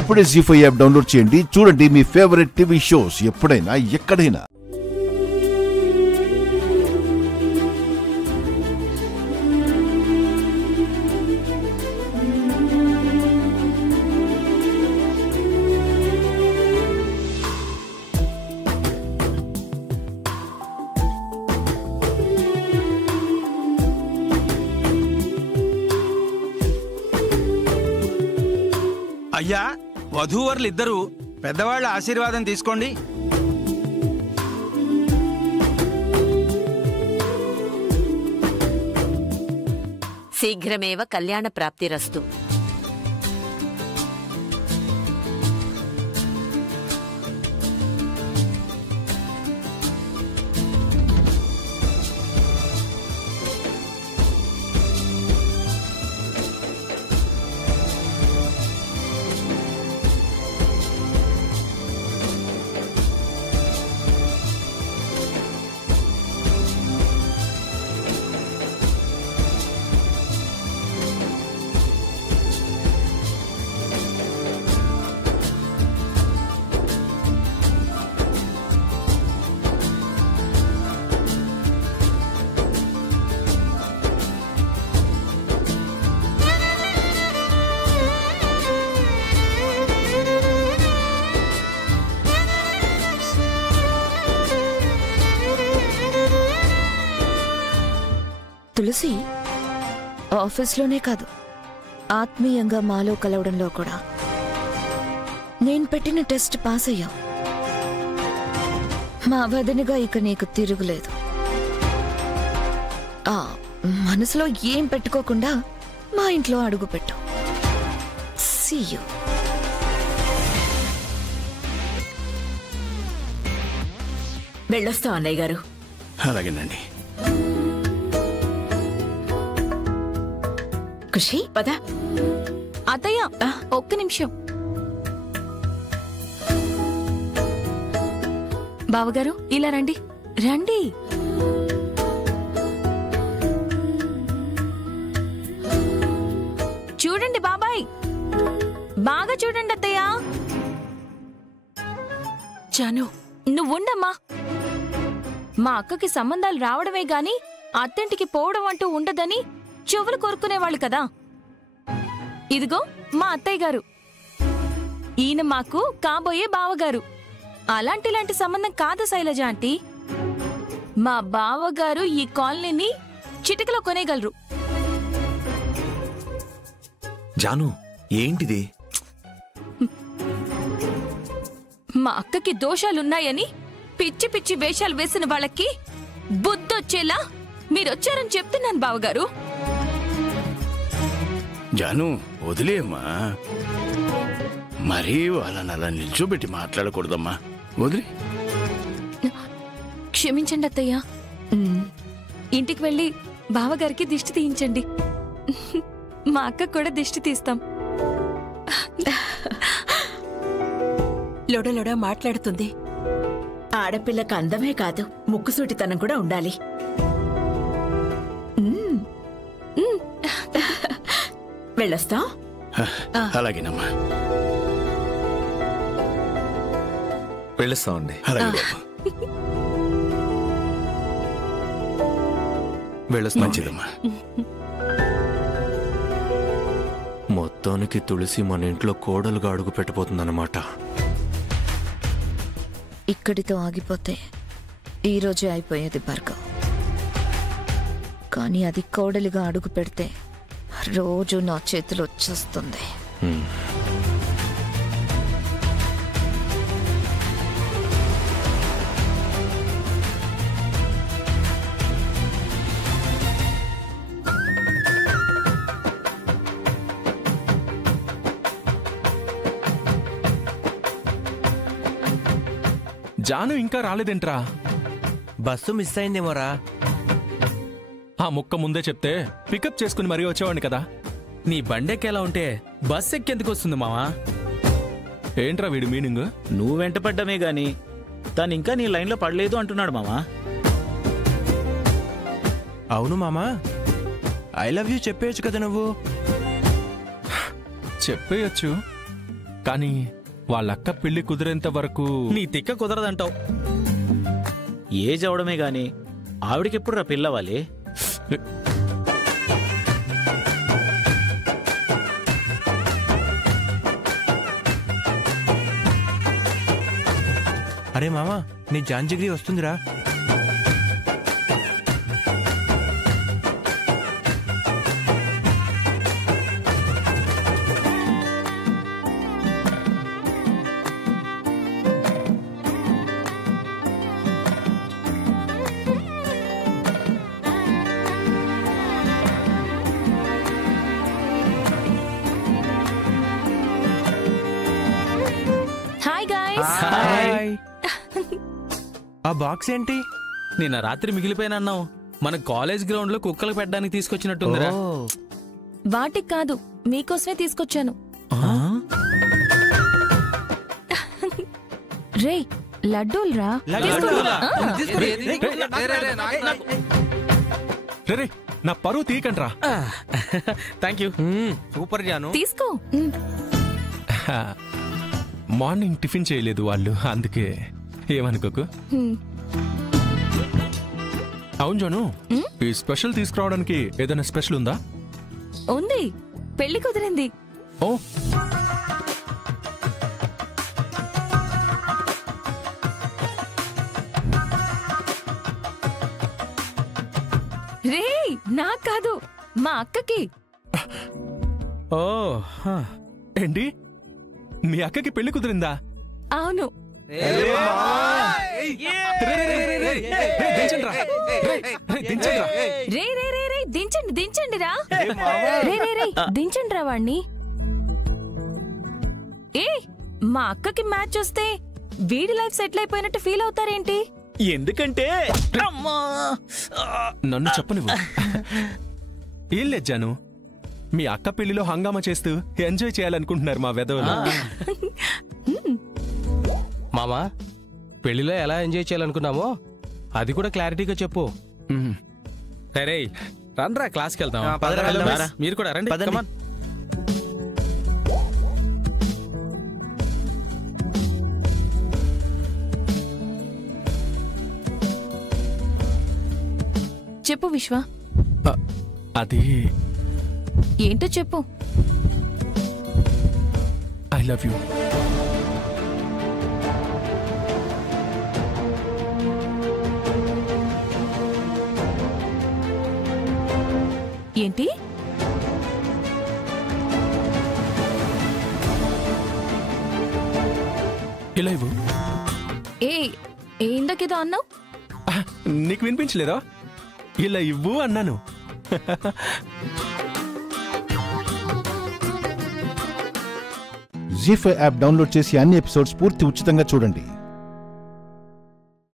ఇప్పుడే జీ5 app download చేయండి. చూడండి మీ ఫేవరెట్ టీవీ షోస్ ఎప్పుడైనా ఎక్కడైనా. అయ్యా, వధూవరులిద్దరూ పెద్దవాళ్ల ఆశీర్వాదం తీసుకోండి. శీఘ్రమేవ కళ్యాణ ప్రాప్తిరస్తు. తులసి ఆఫీస్లోనే కాదు, ఆత్మీయంగా మాలో కలవడంలో కూడా నేను పెట్టిన టెస్ట్ పాస్ అయ్యావు. మా వదినగా ఇక నీకు తిరుగులేదు. మనసులో ఏం పెట్టుకోకుండా మా ఇంట్లో అడుగు పెట్టు. See you. వెళ్ళొస్తాం అన్నయ్య గారు. అలాగేనండి. ఖుషి పద. అత్తయ్య ఒక్క నిమిషం. బావగారు ఇలా రండి. రండి. చూడండి బాబాయ్, బాగా చూడండి అత్తయ్య. చాను నువ్వుండమ్మా. మా అక్కకి సంబంధాలు రావడమే గాని అత్తింటికి పోవడం అంటూ ఉండదని చెవులు కోరుకునేవాళ్ళు కదా. ఇదిగో మా అత్తయ్య గారు, ఈయన మాకు కాబోయే బావగారు. అలాంటి సంబంధం కాదు శైలజ ఆంటీ. మా బావగారు ఈ కాలనీని చిటికలో కొనేయగలరు. జాను, ఏంటిది? మా అక్కకి దోషాలున్నాయని పిచ్చి పిచ్చి వేషాలు వేసిన వాళ్ళకి బుద్ధొచ్చేలా మీరొచ్చారని చెప్తున్నాను బావగారు. జాను, వదిలేమ్మా. మరీ వాళ్ళని అలా నిల్చోబెట్టి మాట్లాడకూడదమ్మా. వదిలే. క్షమించండి అత్తయ్య. ఇంటికి వెళ్ళి బావగారికి దిష్టి తీయించండి. మా అక్క కూడా దిష్టి తీస్తాం. లొడలొడ మాట్లాడుతుంది. ఆడపిల్లకి అందమే కాదు, ముక్కుసూటితనం కూడా ఉండాలి. వెళ్ళొస్తాం. అలాగేనమ్మా. వెళ్ళొస్తామండి. అలాగే. వెళ్ళొస్తాం. మంచిదమ్మా. మొత్తానికి తులసి మన ఇంట్లో కోడలుగా అడుగు పెట్టబోతుందన్నమాట. ఇక్కడితో ఆగిపోతే ఈరోజే అయిపోయేది భార్గవ్. కానీ అది కోడలిగా అడుగు పెడితే రోజు నా చేతిలో వచ్చేస్తుంది. జాను ఇంకా రాలేదేంట్రా? Bus miss అయిందేమోరా. ఆ ముక్క ముందే చెప్తే పికప్ చేసుకుని మరీ వచ్చేవాడిని కదా. నీ బండెక్కేలా ఉంటే బస్ ఎక్కేందుకు వస్తుంది మావా? ఏంట్రా వీడి మీనింగ్? నువ్వు వెంట పడ్డమే గాని తను ఇంకా నీ లైన్లో పడలేదు అంటున్నాడు మావా. అవును మామా, ఐ లవ్ యూ చెప్పేయచ్చు కదా నువ్వు. చెప్పేయచ్చు, కానీ వాళ్ళక్క పెళ్లి కుదిరేంత వరకు నీ తిక్క కుదరదంటావు. ఏజ్ అవడమే గాని ఆవిడకెప్పుడు రా పిల్లవాలి? అరే మామా, నీ జాంజిగిరి వస్తుందిరా. Hi guys. ఆ బాక్స్ ఏంటి? నిన్న రాత్రి మిగిలిపోయినన్నావు. మన కాలేజ్ గ్రౌండ్ లో కుక్కలు పెట్టడానికి తీసుకొచ్చినట్టుందిరా. వాటికి కాదు, మీకోసమే తీసుకొచ్చాను. రే లడ్డూల్రా. రే నా పరువు తీయకండ్రా. Thank you. సూపర్ జాను. తీసుకో. మార్నింగ్ టిఫిన్ చేయలేదు వాళ్ళు, అందుకే ఏమనుకోకు. అవును జాను, ఈ స్పెషల్ తీసుకురావడానికి ఏదైనా స్పెషల్ ఉందా? ఉంది, పెళ్లి కుదిరింది. ఓ రే నాకు కాదు, మా అక్కకి. ఓ ఏంటి, మీ అక్కకి పెళ్లి కుదిరిందా? అవును. రే రే రే రే దించండి దించండి రా. రే రే రే దించండి రా వాణ్ణి. ఏ మా అక్కకి మ్యాచ్ వస్తే వీడి లైఫ్ సెటిల్ అయిపోయినట్టు ఫీల్ అవుతారేంటి? ఎందుకంటే నన్ను చెప్పనివ్వు. ఏం లేదు జాను, మీ అక్క పెళ్లిలో హంగామా చేస్తూ ఎంజాయ్ చేయాలనుకుంటున్నారు మా వెధవలు. మామా, పెళ్లిలో ఎలా ఎంజాయ్ చేయాలనుకున్నామో అది కూడా క్లారిటీగా చెప్పు. సరే రండ్రా, క్లాస్కి వెళ్తాం. మీరు కూడా రండి. పదండి. Come on. చెప్పు విశ్వ. అది ఏంటో చెప్పు. I love you. ఏంటి? ఇలా ఇవ్వు. ఏ ఇందాకేదో అన్నావు? నీకు వినిపించలేదా? ఇలా ఇవ్వు అన్నాను. జీ5 యాప్ డౌన్లోడ్ చేసి అన్ని ఎపిసోడ్స్ పూర్తి ఉచితంగా చూడండి.